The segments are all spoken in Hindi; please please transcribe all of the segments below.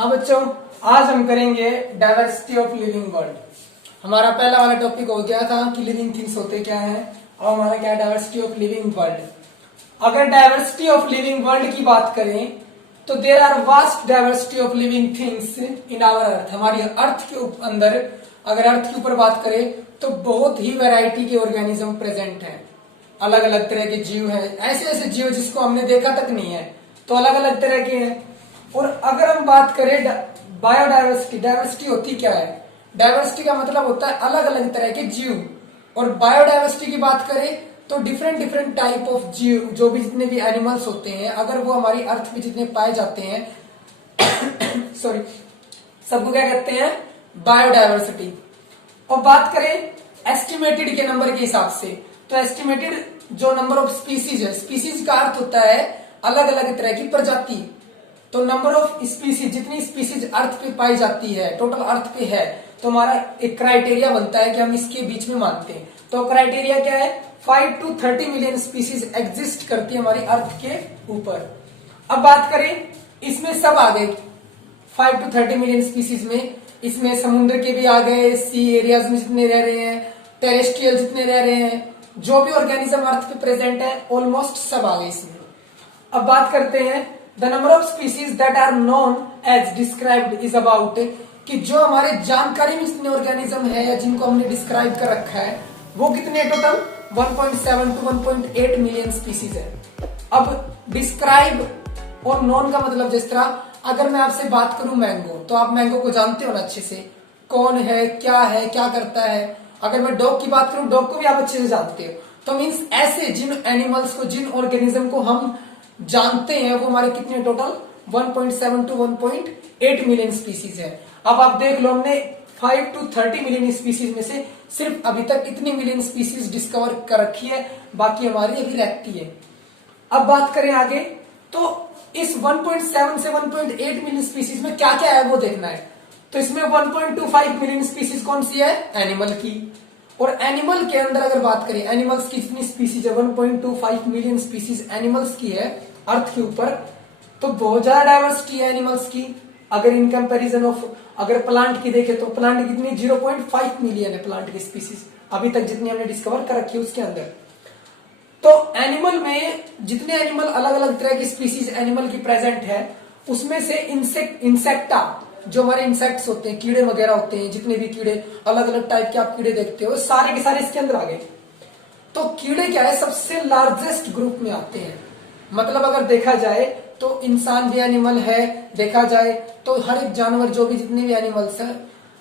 हाँ बच्चों, आज हम करेंगे डायवर्सिटी ऑफ लिविंग वर्ल्ड। हमारा पहला वाला टॉपिक हो गया था कि लिविंग थिंग्स होते क्या हैं, और हमारा क्या है डायवर्सिटी ऑफ लिविंग वर्ल्ड। अगर डायवर्सिटी ऑफ लिविंग वर्ल्ड की बात करें तो there are vast diversity of living things in our earth. हमारी अर्थ के अंदर अगर अर्थ के ऊपर बात करें तो बहुत ही वैरायटी के ऑर्गेनिज्म प्रेजेंट हैं। अलग अलग तरह के जीव हैं, ऐसे ऐसे जीव जिसको हमने देखा तक नहीं है, तो अलग अलग तरह के हैं। और अगर हम बात करें बायोडायवर्सिटी, डायवर्सिटी होती क्या है? डायवर्सिटी का मतलब होता है अलग अलग तरह के जीव। और बायोडायवर्सिटी की बात करें तो डिफरेंट डिफरेंट टाइप ऑफ जीव, जो भी जितने भी एनिमल्स होते हैं, अगर वो हमारी अर्थ पे जितने पाए जाते हैं सॉरी, सबको क्या कहते हैं? बायोडायवर्सिटी। और बात करें एस्टिमेटेड के नंबर के हिसाब से, तो एस्टिमेटेड जो नंबर ऑफ स्पीसीज है, स्पीसीज का अर्थ होता है अलग अलग तरह की प्रजाति। तो नंबर ऑफ स्पीसीज, जितनी स्पीसीज अर्थ पे पाई जाती है, टोटल अर्थ पे है, तो हमारा एक क्राइटेरिया बनता है कि हम इसके बीच में मानते हैं। तो क्राइटेरिया क्या है? 5 to 30 मिलियन स्पीसीज एग्जिस्ट करती है हमारी अर्थ के ऊपर। अब बात करें, इसमें सब आ गए 5 to 30 मिलियन स्पीसीज में। इसमें समुद्र के भी आ गए, सी एरियाज में जितने रह रहे हैं, टेरेस्ट्रियल जितने रह रहे हैं, जो भी ऑर्गेनिज्म अर्थ पे प्रेजेंट है, ऑलमोस्ट सब आ गए इसमें। अब बात करते हैं the number of species that are known as described is about, कि जो हमारे जानकारी में जितने ऑर्गेनिज्म है या जिनको हमने डिस्क्राइब कर रखा है, वो कितने टोटल 1.7 to 1.8 मिलियन स्पीसीज है। अब डिस्क्राइब और नोन का मतलब, जिस तरह अगर मैं आपसे बात करूं मैंगो, तो आप मैंगो को जानते हो ना अच्छे से, कौन है, क्या करता है। अगर मैं डॉग की बात करूं, डॉग को भी आप अच्छे से जानते हो। तो मीन्स ऐसे जिन एनिमल्स को, जिन ऑर्गेनिज्म को हम जानते हैं, वो हमारे कितने टोटल 1.7 to 1.8 मिलियन स्पीसीज है। अब आप देख लो, हमने 5 to 30 मिलियन स्पीसीज में से सिर्फ अभी तक इतनी मिलियन स्पीसीज डिस्कवर कर रखी है, बाकी हमारी अभी रहती है। अब बात करें आगे, तो इस 1.7 से 1.8 मिलियन स्पीसीज में क्या क्या है वो देखना है। तो इसमें 1.25 मिलियन स्पीसीज कौन सी है? एनिमल की। और एनिमल के अंदर अगर बात करें, एनिमल्स की जितनी स्पीसीज है, 1.25 मिलियन स्पीसीज एनिमल्स की है अर्थ के ऊपर। तो बहुत ज्यादा डायवर्सिटी है एनिमल्स की। अगर इन कंपैरिजन ऑफ अगर प्लांट की देखें तो प्लांट की कितनी 0.5 मिलियन है प्लांट की स्पीसीज, अभी तक जितनी हमने डिस्कवर कर रखी है उसके अंदर। तो एनिमल में जितने एनिमल, अलग अलग तरह की स्पीसीज एनिमल की प्रेजेंट है, उसमें से इंसेक्टा, जो हमारे इंसेक्ट्स होते हैं, कीड़े वगैरह होते हैं, जितने भी कीड़े अलग अलग टाइप के आप कीड़े देखते हो, सारे के सारे इसके अंदर आ गए। तो कीड़े क्या है, सबसे लार्जेस्ट ग्रुप में आते हैं। मतलब अगर देखा जाए तो इंसान भी एनिमल है, देखा जाए तो हर एक जानवर, जो भी जितने भी एनिमल्स हैं,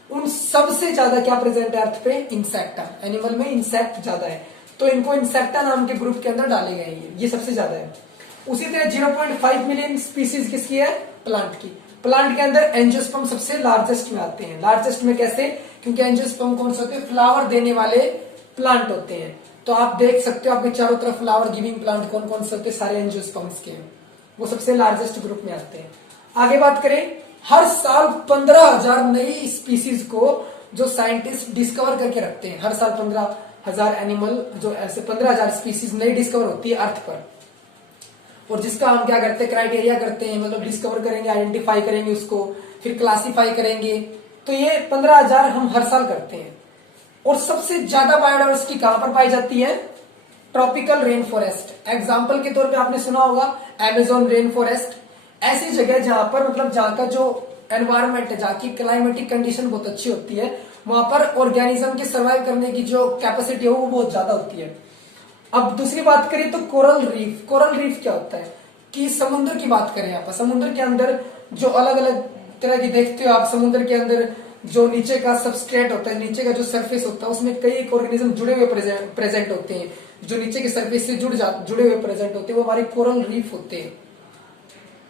उन सबसे ज्यादा क्या प्रेजेंट है अर्थ पे? इंसेक्टा। एनिमल में इंसेक्ट ज्यादा है, तो इनको इंसेक्टा नाम के ग्रुप के अंदर डाले गए हैं, ये सबसे ज्यादा है। उसी तरह 0.5 मिलियन स्पीसीज किसकी है? प्लांट की। प्लांट के अंदर एंजियोस्पर्म सबसे लार्जेस्ट में आते हैं। लार्जेस्ट में कैसे? क्योंकि एंजियोस्पर्म कौन से होते हैं? फ्लावर देने वाले प्लांट होते हैं। तो आप देख सकते हो आपके चारों तरफ फ्लावर गिविंग प्लांट कौन कौन से होते हैं? सारे एंजियोस्पर्म्स के हैं, वो सबसे लार्जेस्ट ग्रुप में आते हैं। आगे बात करें, हर साल 15,000 नई स्पीसीज को जो साइंटिस्ट डिस्कवर करके रखते हैं, हर साल 15,000 एनिमल, जो ऐसे 15,000 स्पीसीज नई डिस्कवर होती है अर्थ पर। और जिसका हम क्या करते हैं? क्राइटेरिया करते हैं, मतलब डिस्कवर करेंगे, आइडेंटिफाई करेंगे उसको, फिर क्लासिफाई करेंगे। तो ये 15,000 हम हर साल करते हैं। और सबसे ज्यादा बायोडायवर्सिटी कहां पर पाई जाती है? Tropical rain forest. एग्जाम्पल के तौर पे आपने सुना होगा अमेजोन रेन फॉरेस्ट। ऐसी जगह जहां पर, मतलब जहां का जो एनवायरमेंट है, जहां की क्लाइमेटिक कंडीशन बहुत अच्छी होती है, वहां पर ऑर्गेनिज्म के सर्वाइव करने की जो कैपेसिटी है वो बहुत ज्यादा होती है। अब दूसरी बात करें तो कोरल रीफ। कोरल रीफ क्या होता है? कि समुद्र की बात करें यहाँ पर, समुद्र के अंदर जो अलग अलग तरह की देखते हो आप, समुद्र के अंदर जो नीचे का सबस्ट्रेट होता है, नीचे का जो सरफेस होता है, उसमें कई एक ऑर्गेनिज्म जुड़े हुए प्रेजेंट होते हैं, जो नीचे के सरफेस से जुड़े हुए प्रेजेंट होते हैं, वो हमारे कोरल रीफ होते हैं।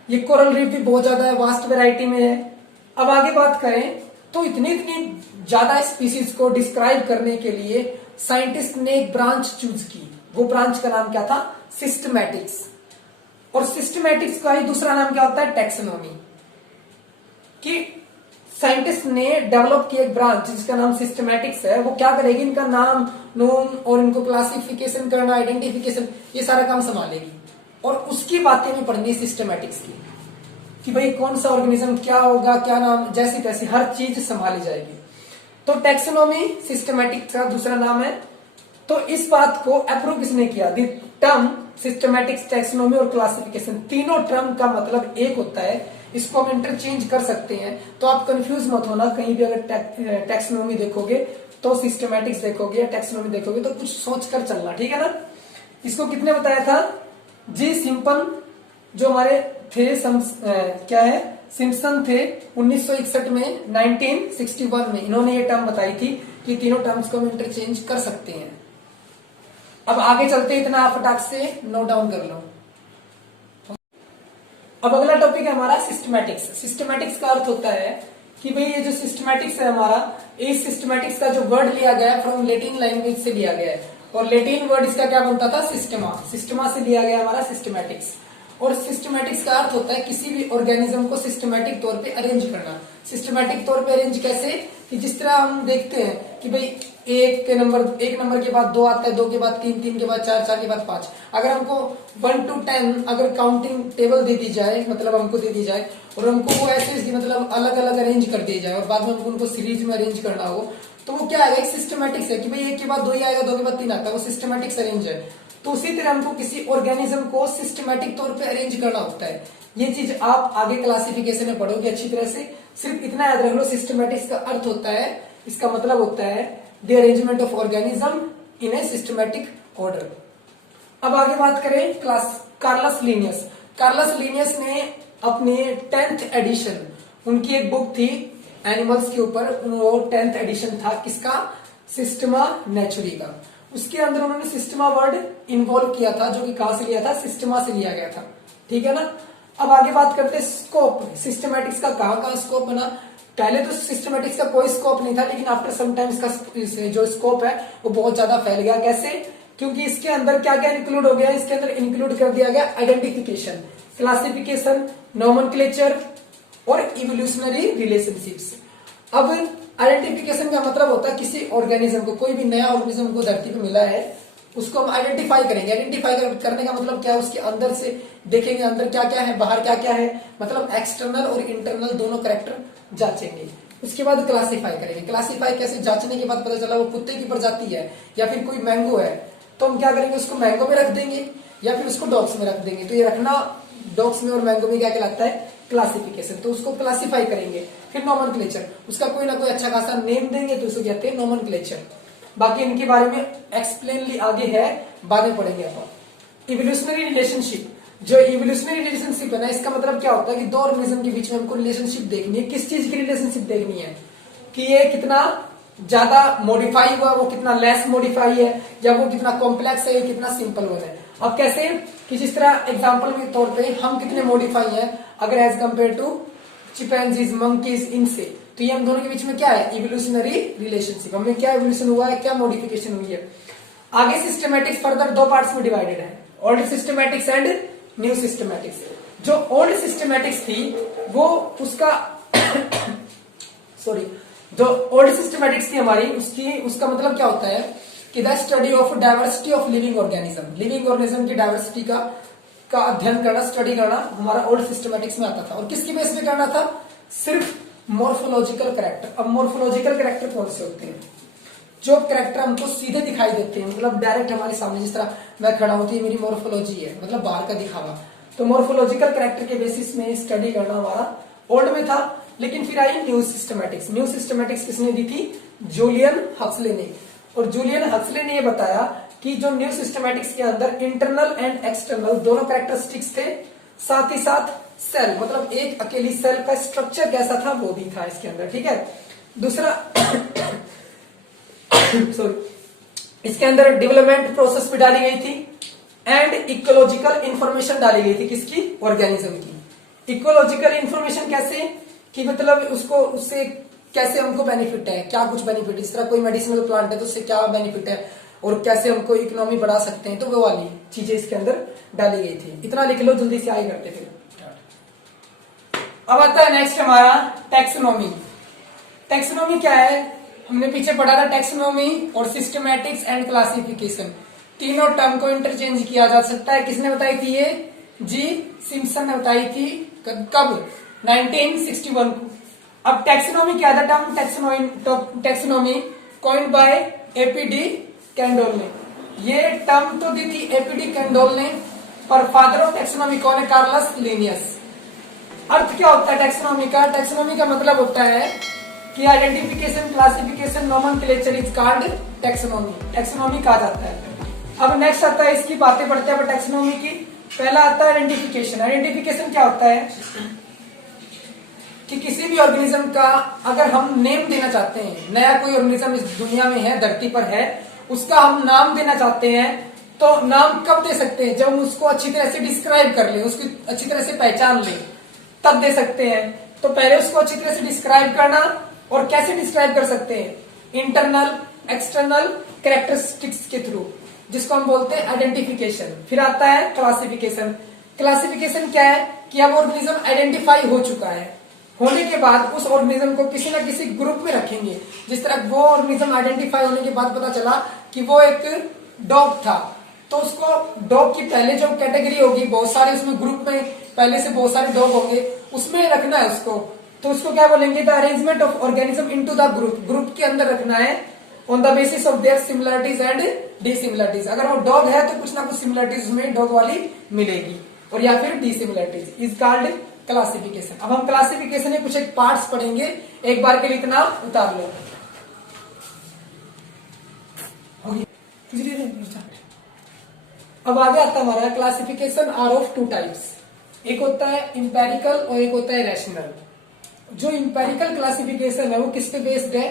ये कोरल रीफ भी बहुत ज्यादा है, वास्ट वैरायटी में है। अब आगे बात करें तो इतनी ज्यादा स्पीसीज को डिस्क्राइब करने के लिए साइंटिस्ट ने एक ब्रांच चूज की। वो ब्रांच का नाम क्या था? सिस्टमैटिक्स। और सिस्टमैटिक्स का ही दूसरा नाम क्या होता है? टैक्सोनॉमी। कि साइंटिस्ट ने डेवलप की एक ब्रांच जिसका नाम सिस्टमैटिक्स है, वो क्या करेगी? इनका नाम, नोम और इनको क्लासिफिकेशन करना, आइडेंटिफिकेशन, ये सारा काम संभालेगी। और उसकी बातें भी पढ़नी सिस्टमैटिक्स की। कि भाई कौन सा ऑर्गेनिज्म क्या होगा, क्या नाम, जैसी तैसी हर चीज संभाली जाएगी। तो टैक्सोनॉमी सिस्टमैटिक का दूसरा नाम है। तो इस बात को अप्रूव किसने किया? द टर्म सिस्टमैटिक्स, टैक्सोनॉमी और क्लासिफिकेशन, तीनों टर्म का मतलब एक होता है। इसको हम इंटरचेंज कर सकते हैं, तो आप कंफ्यूज मत होना। कहीं भी अगर टैक्सोनॉमी देखोगे तो सिस्टमैटिक्स देखोगे, टैक्सोनॉमी देखोगे तो कुछ सोच कर चलना, ठीक है ना। इसको कितने बताया था? जी सिंपल जो हमारे थे क्या है, सिम्पसन थे 1961 में, 1961 में इन्होंने ये टर्म बताई थी कि तीनों टर्म्स को हम इंटरचेंज कर सकते हैं। अब आगे चलते हैं, इतना आप फटाक से नोट डाउन कर लो। अब अगला टॉपिक है हमारा सिस्टमैटिक्स। सिस्टमैटिक्स का अर्थ होता है कि भाई ये जो सिस्टमैटिक्स है हमारा, इस सिस्टमैटिक्स का जो वर्ड लिया गया है फ्रॉम लेटिन लैंग्वेज से लिया गया है, और लेटिन वर्ड इसका क्या बनता था? सिस्टमा। सिस्टमा से लिया गया हमारा सिस्टमैटिक्स। और सिस्टमैटिक्स का अर्थ होता है किसी भी ऑर्गेनिज्म को सिस्टमैटिक तौर पे अरेंज करना। सिस्टमैटिक तौर पे अरेंज कैसे? कि जिस तरह हम देखते हैं कि भाई एक नंबर के बाद 2 आता है, 2 के बाद 3, 3 के बाद 4, 4 के बाद 5। अगर हमको 1 to 10 अगर काउंटिंग टेबल दे दी जाए, मतलब हमको दे दी जाए, और हमको वो ऐसे मतलब अलग अलग अरेंज कर दिया जाए, और बाद में हमको उनको सीरीज में अरेंज करना हो, तो वो क्या आएगा? एक सिस्टमैटिक्स है कि भाई 1 के बाद 2 ही आएगा, 2 के बाद 3 आता है, वो सिस्टमैटिक्स अरेंज है। तो उसी तरह हमको किसी ऑर्गेनिज्म को सिस्टमैटिक तौर पे अरेंज करना होता है। ये चीज आप आगे क्लासिफिकेशन में पढ़ोगे अच्छी तरह से। सिर्फ इतना याद रख लो, सिस्टमैटिक्स का अर्थ होता है, इसका मतलब होता है the arrangement of organism in A systematic order. अब आगे बात करें कार्लस लिनियस। कार्लस लिनियस ने अपने 10th एडिशन, उनकी एक बुक थी एनिमल्स के ऊपर, वो 10th एडिशन था किसका? सिस्टमा नेचुरी का। उसके अंदर उन्होंने सिस्टमा वर्ड इन्वॉल्व किया था, जो कि कहां से लिया था? सिस्टमा से लिया गया था, ठीक है ना। अब आगे बात करते हैं स्कोप। सिस्टमैटिक्स का कहां स्कोप बना? पहले तो सिस्टमैटिक्स का कोई स्कोप नहीं था, लेकिन आफ्टर सम टाइम इसका जो स्कोप है वो बहुत ज्यादा फैल गया। कैसे? क्योंकि इसके अंदर क्या क्या इंक्लूड हो गया? इसके अंदर इंक्लूड कर दिया गया आइडेंटिफिकेशन, क्लासिफिकेशन, नोमेनक्लेचर और इवोल्यूशनरी रिलेशनशिप्स। अब आइडेंटिफिकेशन का मतलब होता है किसी ऑर्गेनिज्म को, कोई भी नया ऑर्गेनिज्म को धरती पे मिला है, उसको हम आइडेंटिफाई करेंगे। आइडेंटिफाई करने का मतलब क्या है? उसके अंदर से देखेंगे अंदर क्या क्या है, बाहर क्या क्या है, मतलब एक्सटर्नल और इंटरनल दोनों कैरेक्टर जांचेंगे। उसके बाद क्लासिफाई करेंगे। क्लासिफाई कैसे? जांचने के बाद पता चला वो कुत्ते की प्रजाति है या फिर कोई मैंगो है, तो हम क्या करेंगे? उसको मैंगो में रख देंगे या फिर उसको डॉग्स में रख देंगे। तो ये रखना डॉग्स में और मैंगो में क्या कहलाता है? क्लासिफिकेशन। तो उसको क्लासिफाई करेंगे। फिर नोमेनक्लेचर, उसका कोई ना कोई अच्छा खासा नेम देंगे, तो उसको कहते हैं नोमेनक्लेचर। बाकी इनके बारे में एक्सप्लेनली आगे है, बाद में पढ़ेंगे अपन। इवोल्यूशनरी रिलेशनशिप, जो इवोल्यूशनरी रिलेशनशिप है ना, इसका मतलब क्या होता है कि दो ऑर्गेनिज्म के बीच में हमको रिलेशनशिप देखनी है। किस चीज की रिलेशनशिप देखनी है? कि ये कितना ज्यादा मॉडिफाई हुआ, वो कितना लेस मॉडिफाई है, या वो कितना कॉम्प्लेक्स है, ये कितना सिंपल हुआ है। अब कैसे? कि जिस तरह एग्जाम्पल के तौर पे हम कितने मॉडिफाई हैं अगर as compare to chimpanzees, monkeys, इनसे, तो ये हम दोनों के बीच में क्या है? Evolutionary relationship. हमें क्या इवोल्यूशन हुआ है, क्या मॉडिफिकेशन हुई है। आगे सिस्टमैटिक्स फर्दर 2 पार्ट्स में डिवाइडेड है, old systematics and new systematics. जो ओल्ड सिस्टमैटिक्स थी वो उसका सॉरी, जो ओल्ड सिस्टमैटिक्स थी हमारी, उसका मतलब क्या होता है कि the study of diversity of living organism, living organism की डाइवर्सिटी का अध्ययन करना, स्टडी करना हमारा ओल्ड सिस्टमैटिक्स में आता था। और किसकी बेस पे करना था? सिर्फ मोर्फोलॉजिकल कैरेक्टर। अब मोर्फोलॉजिकल कैरेक्टर कौन से होते हैं? जो कैरेक्टर हमको सीधे दिखाई देते हैं, मतलब डायरेक्ट हमारे सामने, जिस तरह मैं खड़ा हूं, ये मेरी मोर्फोलॉजी है, मतलब बाहर का दिखावा। तो मोर्फोलॉजिकल कैरेक्टर के बेसिस में स्टडी करना हमारा ओल्ड में था। लेकिन फिर आई न्यू सिस्टमैटिक्स। न्यू सिस्टमैटिक्स किसने दी थी? जूलियन हक्सले ने। और जूलियन हक्सले ने यह बताया कि जो न्यू सिस्टमैटिक्स के अंदर इंटरनल एंड एक्सटर्नल दोनों कैरेक्टरिस्टिक्स थे, साथ ही साथ सेल, मतलब एक अकेली सेल का स्ट्रक्चर कैसा था वो भी था इसके अंदर, ठीक है। दूसरा सॉरी, इसके अंदर डेवलपमेंट प्रोसेस भी डाली गई थी एंड इकोलॉजिकल इंफॉर्मेशन डाली गई थी। किसकी? ऑर्गेनिज्म की। इकोलॉजिकल इंफॉर्मेशन कैसे? कि मतलब उससे कैसे हमको बेनिफिट है, क्या कुछ बेनिफिट, इस तरह कोई मेडिसिनल प्लांट है तो उससे क्या बेनिफिट है और कैसे हमको इकोनॉमी बढ़ा सकते हैं, तो वो वाली चीजें इसके अंदर डाली गई थी। इतना लिख लो, जल्दी से आगे करते फिर। अब आता है नेक्स्ट हमारा टैक्सोनॉमी। टैक्सोनॉमी क्या है? हमने पीछे पढ़ा था टैक्सोनॉमी और सिस्टमैटिक्स एंड क्लासिफिकेशन, तीनों टर्म को इंटरचेंज किया जा सकता है। किसने बताई थी ये? जी सिम्पसन ने बताई थी। कब? 1961 को। अब टैक्सोनॉमी क्या था? Term taxonomy coined bye APD Candolle ने। ये टर्म तो दी थी एपीडी कैंडोल ने, पर फादर ऑफ टैक्सोनॉमी कौन है? Carolus Linnaeus. अर्थ क्या होता है टैक्सोनॉमी का? टैक्सोनॉमी का मतलब होता है कि identification, classification, nomenclature is called taxonomy. Taxonomy कहा जाता है। अब नेक्स्ट आता है, इसकी बातें पढ़ते हैं टैक्सोनॉमी की। पहला आता है आइडेंटिफिकेशन। आइडेंटिफिकेशन क्या होता है कि किसी भी ऑर्गेनिज्म का अगर हम नेम देना चाहते हैं, नया कोई ऑर्गेनिज्म इस दुनिया में है, धरती पर है, उसका हम नाम देना चाहते हैं, तो नाम कब दे सकते हैं? जब हम उसको अच्छी तरह से डिस्क्राइब कर ले, उसकी अच्छी तरह से पहचान ले, तब दे सकते हैं। तो पहले उसको अच्छी तरह से डिस्क्राइब करना। और कैसे डिस्क्राइब कर सकते हैं? इंटरनल एक्सटर्नल कैरेक्टरिस्टिक्स के थ्रू, जिसको हम बोलते हैं आइडेंटिफिकेशन। फिर आता है क्लासिफिकेशन। क्लासिफिकेशन क्या है कि अब ऑर्गेनिज्म आइडेंटिफाई हो चुका है, होने के बाद उस ऑर्गेनिज्म को किसी न किसी ग्रुप में रखेंगे। जिस तरह वो ऑर्गेनिज्म आइडेंटिफाई होने के बाद पता चला कि वो एक डॉग था, तो उसको डॉग की पहले जो कैटेगरी होगी, बहुत सारे उसमें ग्रुप में पहले से बहुत सारे डॉग होंगे, उसमें रखना है उसको। तो उसको क्या बोलेंगे? The arrangement of organism into the group. Group के अंदर रखना है on the basis of their similarities and dissimilarities. अगर वो डॉग है तो कुछ ना कुछ सिमिलरिटीज उसमें डॉग वाली मिलेगी, और या फिर डिसिमिलरिटीज इज कॉल्ड क्लासिफिकेशन। अब हम क्लासिफिकेशन में कुछ एक पार्ट्स पढ़ेंगे, एक बार के लिए इतना उतार लो। अब आगे आता हमारा classification are of two types. एक होता है इंपेरिकल और एक होता है रैशनल। जो इंपेरिकल क्लासिफिकेशन है वो किस पे बेस्ड है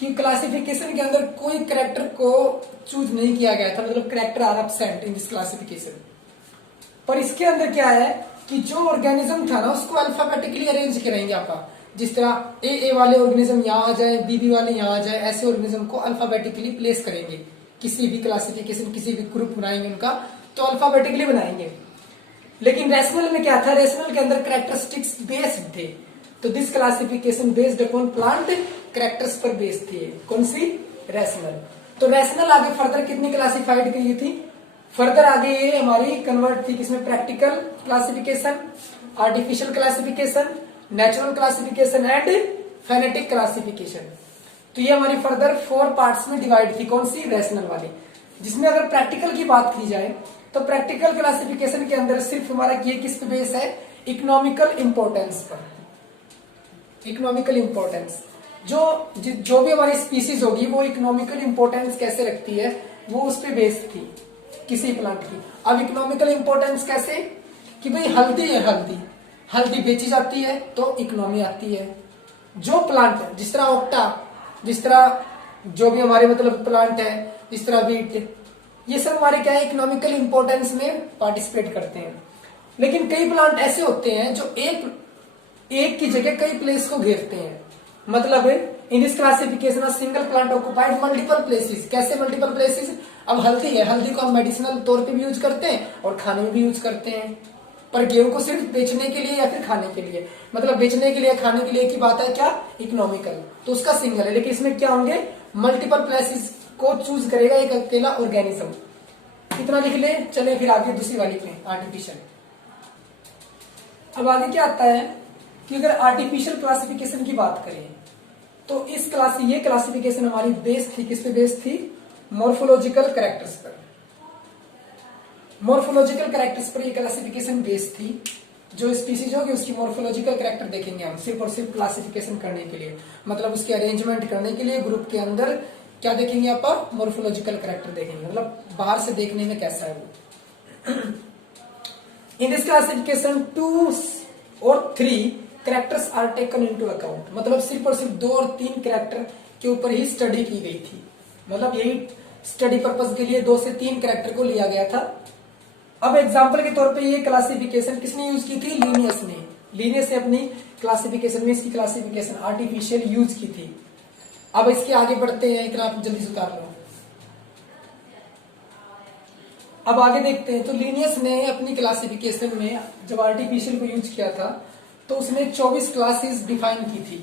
कि क्लासिफिकेशन के अंदर कोई कैरेक्टर को चूज नहीं किया गया था, मतलब character are absent in this classification. पर इसके अंदर क्या है कि जो ऑर्गेनिज्म था ना, उसको अल्फाबेटिकली अरेंज करेंगे आप। जिस तरह ए वाले ऑर्गेनिज्म यहाँ आ जाए, बी वाले यहाँ आ जाए, ऐसे ऑर्गेनिज्म को अल्फाबेटिकली प्लेस करेंगे। किसी भी क्लासिफिकेशन, किसी भी ग्रुप बनाएंगे उनका, तो अल्फाबेटिकली बनाएंगे। लेकिन रैशनल में क्या था? रैशनल के अंदर कैरेक्टरिस्टिक्स बेस्ड थे। तो this classification based upon plant characters पर बेस्ड थी। कौन सी? रैशनल। तो रैशनल आगे फर्दर कितनी क्लासिफाइड की थी? फर्दर आगे ये हमारी कन्वर्ट थी किसमें? Practical classification, artificial classification, natural classification and phonetic classification. तो ये हमारी फर्दर 4 पार्ट्स में डिवाइड थी। कौन सी? रैशनल वाली। जिसमें अगर प्रैक्टिकल की बात की जाए तो प्रैक्टिकल क्लासिफिकेशन के अंदर सिर्फ हमारा ये किस पे बेस है? इकोनॉमिकल इंपोर्टेंस पर। इकोनॉमिकल इंपोर्टेंस, जो भी हमारी स्पीसीज होगी वो इकोनॉमिकल इंपोर्टेंस कैसे रखती है, वो उस पे बेस्ड थी किसी प्लांट की। अब इकोनॉमिकल इंपोर्टेंस कैसे? कि भाई हल्दी है, हल्दी बेची जाती है तो इकोनॉमी आती है। जो प्लांट, जिस तरह ओक्टा, जिस तरह जो भी हमारे मतलब प्लांट है, जिस तरह वीट, ये सब हमारे क्या है? इकोनॉमिकल इंपोर्टेंस में पार्टिसिपेट करते हैं। लेकिन कई प्लांट ऐसे होते हैं जो एक की जगह कई प्लेस को घेरते हैं। मतलब इन this classification single plant occupied multiple places. कैसे मल्टीपल प्लेसेस? अब हल्दी है, हल्दी को हम मेडिसिनल तौर पे भी यूज करते हैं और खाने में भी यूज करते हैं। पर गेहूं को सिर्फ बेचने के लिए या फिर खाने के लिए, मतलब बेचने के लिए, खाने के लिए की बात है क्या? इकोनॉमिकल। तो उसका सिंगल है, लेकिन इसमें क्या होंगे? मल्टीपल प्लेसेस को चूज करेगा एक अकेला ऑर्गेनिज्म। इतना लिख ले। चले फिर आगे दूसरी वाली पे, आर्टिफिशियल। अब आगे क्या आता है कि अगर आर्टिफिशियल क्लासिफिकेशन की बात करें तो ये क्लासिफिकेशन हमारी बेस थी, किस पे बेस थी? मॉर्फोलॉजिकल कैरेक्टर्स पर। मॉर्फोलॉजिकल कैरेक्टर्स पर ये क्लासिफिकेशन बेस थी। जो स्पीसीज होगी उसकी मॉर्फोलॉजिकल कैरेक्टर देखेंगे हम सिर्फ और सिर्फ क्लासिफिकेशन करने के लिए, मतलब उसके अरेंजमेंट करने के लिए ग्रुप के अंदर क्या देखेंगे आप? मॉर्फोलॉजिकल कैरेक्टर देखेंगे, मतलब बाहर से देखने में कैसा है वो। इन दिस क्लासिफिकेशन 2 और 3 characters are taken into account. मतलब सिर्फ और सिर्फ 2 और 3 कैरेक्टर के ऊपर ही स्टडी की गई थी। मतलब यही स्टडी पर्पस के लिए 2 से 3 कैरेक्टर को लिया गया था। अब एग्जांपल के तौर पे ये क्लासिफिकेशन किसने यूज की थी? लीनियस ने। लीनियस ने अपनी क्लासिफिकेशन में इसकी क्लासिफिकेशन आर्टिफिशियल यूज की थी। अब इसके आगे बढ़ते हैं, इतना आप जल्दी से उतार लो। अब आगे देखते हैं। तो लीनियस ने अपनी क्लासिफिकेशन में जब आर्टिफिशियल को यूज किया था तो उसने 24 क्लासेस डिफाइन की थी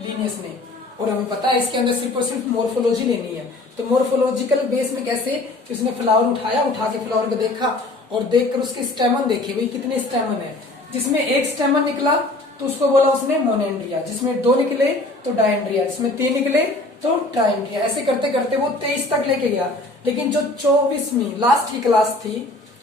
लीनियस ने। और हमें पता है इसके अंदर सिर्फ और सिर्फ मॉर्फोलॉजी लेनी है। तो मॉर्फोलॉजिकल बेस में कैसे कि उसने फ्लावर उठाया, उठा के फ्लावर को देखा और देखकर उसके स्टेमन देखे भाई कितने स्टेमन है। जिसमें एक स्टेमन निकला तो उसको बोला उसने मोनेंड्रिया, जिसमें 2 निकले तो डायेंड्रिया, जिसमें 3 निकले तो ट्राइंड्रिया। ऐसे करते करते वो 23 तक लेके गया। लेकिन जो 24वीं लास्ट की क्लास थी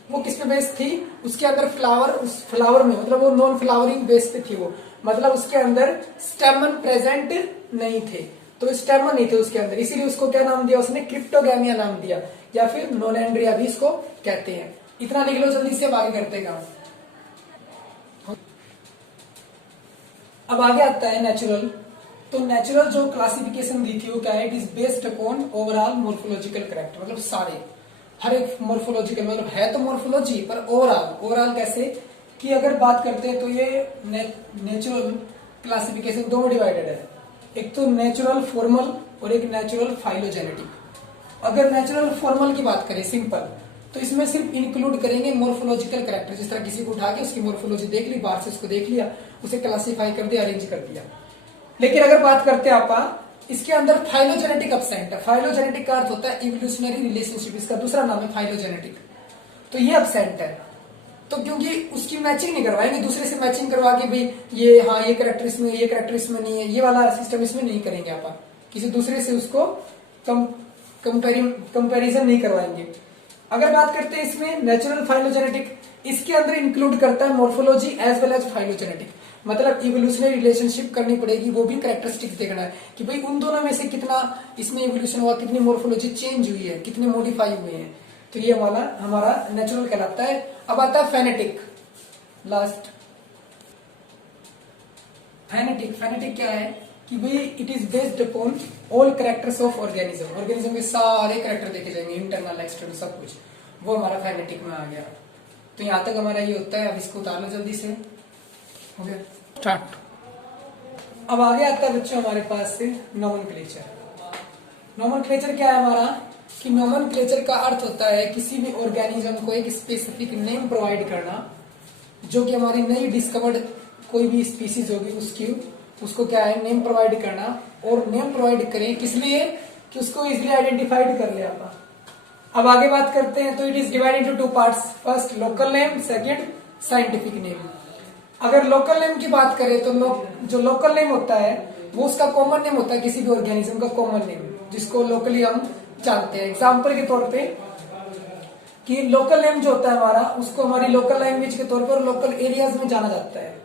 वो किस पे बेस्ड थी, उसके अंदर फ्लावर, उस फ्लावर में मतलब वो नॉन फ्लावरिंग बेस पे थी वो, मतलब उसके अंदर स्टेमन प्रेजेंट नहीं थे, तो स्टेमन नहीं थे उसके अंदर, इसीलिए उसको क्या नाम दिया उसने, क्रिप्टोगैमिया नाम दिया, या फिर नोनेंड्रिया भी इसको कहते हैं। इतना लिख लो जल्दी से, अब आगे करते हैं काम। अब आगे आता है नेचुरल। तो नेचुरल जो क्लासिफिकेशन दी थी वो क्या है, it is based upon overall morphological character, मतलब सारे हर एक मोर्फोलॉजिकल, मतलब है तो मोर्फोलॉजी पर ओवरऑल। ओवरऑल कैसे कि अगर बात करते हैं तो ये नेचुरल क्लासिफिकेशन दो में डिवाइडेड है, एक तो नेचुरल फॉर्मल और एक नेचुरल फाइलोजेनेटिक। अगर नेचुरल फॉर्मल की बात करें सिंपल, तो इसमें सिर्फ इंक्लूड करेंगे मोर्फोलॉजिकल कैरेक्टर, जिस तरह किसी को उठा के उसकी मोर्फोलॉजी देख ली, बाहर से उसको देख लिया, उसे क्लासिफाई कर दिया, अरेंज कर दिया। लेकिन अगर बात करते हैं आप इसके अंदर फाइलोजेनेटिक अब्सेंट है। फाइलोजेनेटिक का अर्थ होता है इवोल्यूशनरी रिलेशनशिप, इसका दूसरा नाम है फाइलोजेनेटिक। तो ये अब्सेंट है, तो क्योंकि उसकी मैचिंग नहीं करवाएंगे, दूसरे से मैचिंग करवा के भाई ये हाँ ये कैरेक्टर इसमें, ये कैरेक्टर इसमें नहीं है, ये वाला सिस्टम इसमें नहीं करेंगे आप, किसी दूसरे से उसको कंपेरिजन नहीं करवाएंगे। अगर बात करते हैं इसमें नेचुरल फाइलोजेनेटिक, इसके अंदर इंक्लूड करता है morphology as well as phylogenetic, मतलब इवोल्यूशनरी रिलेशनशिप करनी पड़ेगी, वो भी कैरेक्टरिस्टिक देखना है कि भाई उन दोनों में से कितना इसमें इवोल्यूशन हुआ, कितनी मोर्फोलॉजी चेंज हुई है, कितने मॉडिफाई हुए हैं। तो ये हमारा नेचुरल कहलाता है। अब आता है फेनेटिक, लास्ट फेनेटिक। फेनेटिक क्या है कि भाई it is based upon all characters of organism, organism के सारे कैरेक्टर देखे जाएंगे, इंटरनल एक्सटर्नल सब कुछ, वो हमारा फेनेटिक में आ गया। तो यहां तक हमारा ये होता है। अब इसको उतार लो जल्दी से, हो गया स्टार्ट। अब आगे आता है बच्चों हमारे पास से नोमेनक्लेचर। नोमेनक्लेचर क्या है हमारा कि नोमेनक्लेचर का अर्थ होता है किसी भी ऑर्गेनिज्म को एक स्पेसिफिक नेम प्रोवाइड करना, जो कि हमारी नई डिस्कवर्ड कोई भी स्पीसीज होगी उसकी, उसको क्या है नेम प्रोवाइड करना। और नेम प्रोवाइड करें किस लिए कि उसको इजिली आइडेंटिफाइड कर ले आप। अब आगे बात करते हैं तो it is divided into 2 parts, first local name, second scientific name. अगर लोकल नेम की बात करें तो जो लोकल नेम होता है वो उसका कॉमन नेम होता है, किसी भी ऑर्गेनिज्म का कॉमन नेम, जिसको लोकली हम जानते हैं। एग्जाम्पल के तौर पे कि लोकल नेम जो होता है हमारा, उसको हमारी लोकल लैंग्वेज के तौर पर लोकल एरियाज में जाना जाता है,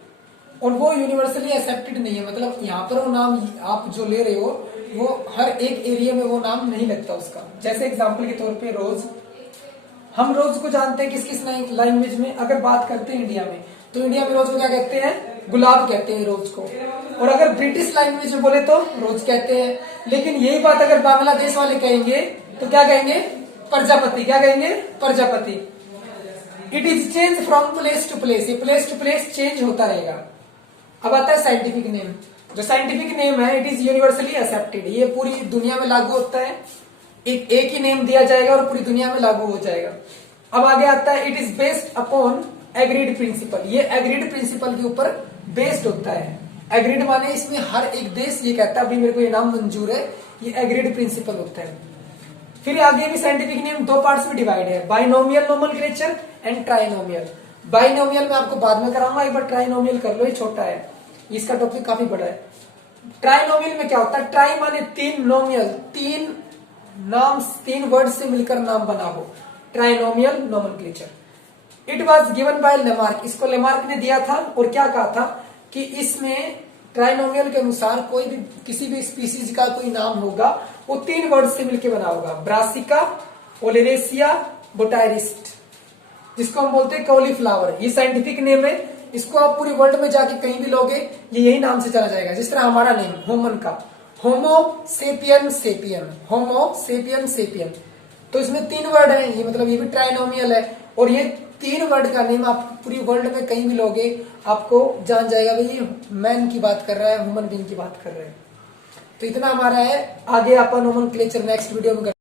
और वो यूनिवर्सली एक्सेप्टेड नहीं है, मतलब यहाँ पर वो नाम आप जो ले रहे हो वो हर एक एरिया में वो नाम नहीं लगता उसका। जैसे एग्जाम्पल के तौर पे रोज, हम रोज को जानते हैं किस किस लैंग्वेज में। अगर बात करते हैं इंडिया में, तो इंडिया में रोज को क्या कहते हैं, गुलाब कहते हैं रोज को। और अगर ब्रिटिश लैंग्वेज में बोले तो रोज कहते हैं। लेकिन यही बात अगर बांग्लादेश वाले कहेंगे तो क्या कहेंगे, प्रजापति। क्या कहेंगे, प्रजापति। It is change from place to place, ये प्लेस टू प्लेस चेंज होता रहेगा। अब आता है साइंटिफिक नेम। जो साइंटिफिक नेम है इट इज यूनिवर्सली एक्सेप्टेड, ये पूरी दुनिया में लागू होता है। एक ही नेम दिया जाएगा और पूरी दुनिया में लागू हो जाएगा। अब आगे आता है it is based upon agreed principle, ये एग्रीड प्रिंसिपल के ऊपर बेस्ड होता है। एग्रीड माने इसमें हर एक देश ये कहता है अभी मेरे को ये नाम मंजूर है, ये एग्रीड प्रिंसिपल होता है। फिर आगे भी साइंटिफिक नेम 2 पार्ट्स में डिवाइड है, binomial nomenclature and trinomial. Binomial में आपको बाद में कराऊंगा, एक बार ट्राइनोमियल कर लो, ये छोटा है, इसका टॉपिक काफी बड़ा है। ट्राइनोमियल में क्या होता है, ट्राई माने 3, नोमियल 3 नाम, 3 वर्ड से मिलकर नाम बना हो, trinomial nomenclature. It was given by Lamarck, इसको लेमार्क ने दिया था और क्या कहा था कि इसमें ट्राइनोमियल के अनुसार कोई भी किसी भी स्पीसीज का कोई नाम होगा वो 3 वर्ड से मिलकर बना होगा, ब्रासिका, ओलेरेसिया, बोटायरिस्ट, जिसको हम बोलते हैं कॉलीफ्लावर। ये साइंटिफिक नेम है, इसको आप पूरी वर्ल्ड में जाके कहीं भी लोगे ये यही नाम से चला जाएगा। जिस तरह हमारा नेम ह्यूमन का होमो सेपियन सेपियन, होमो सेपियन सेपियन, तो इसमें 3 वर्ड है, ये मतलब ये भी ट्राइनोमियल है। और ये 3 वर्ड का नेम आप पूरी वर्ल्ड में कहीं भी लोगे आपको जान जाएगा भाई मैन की बात कर रहा है, ह्यूमन बीइंग की बात कर रहे हैं। तो इतना हमारा है, आगे अपन नोमेनक्लेचर नेक्स्ट वीडियो में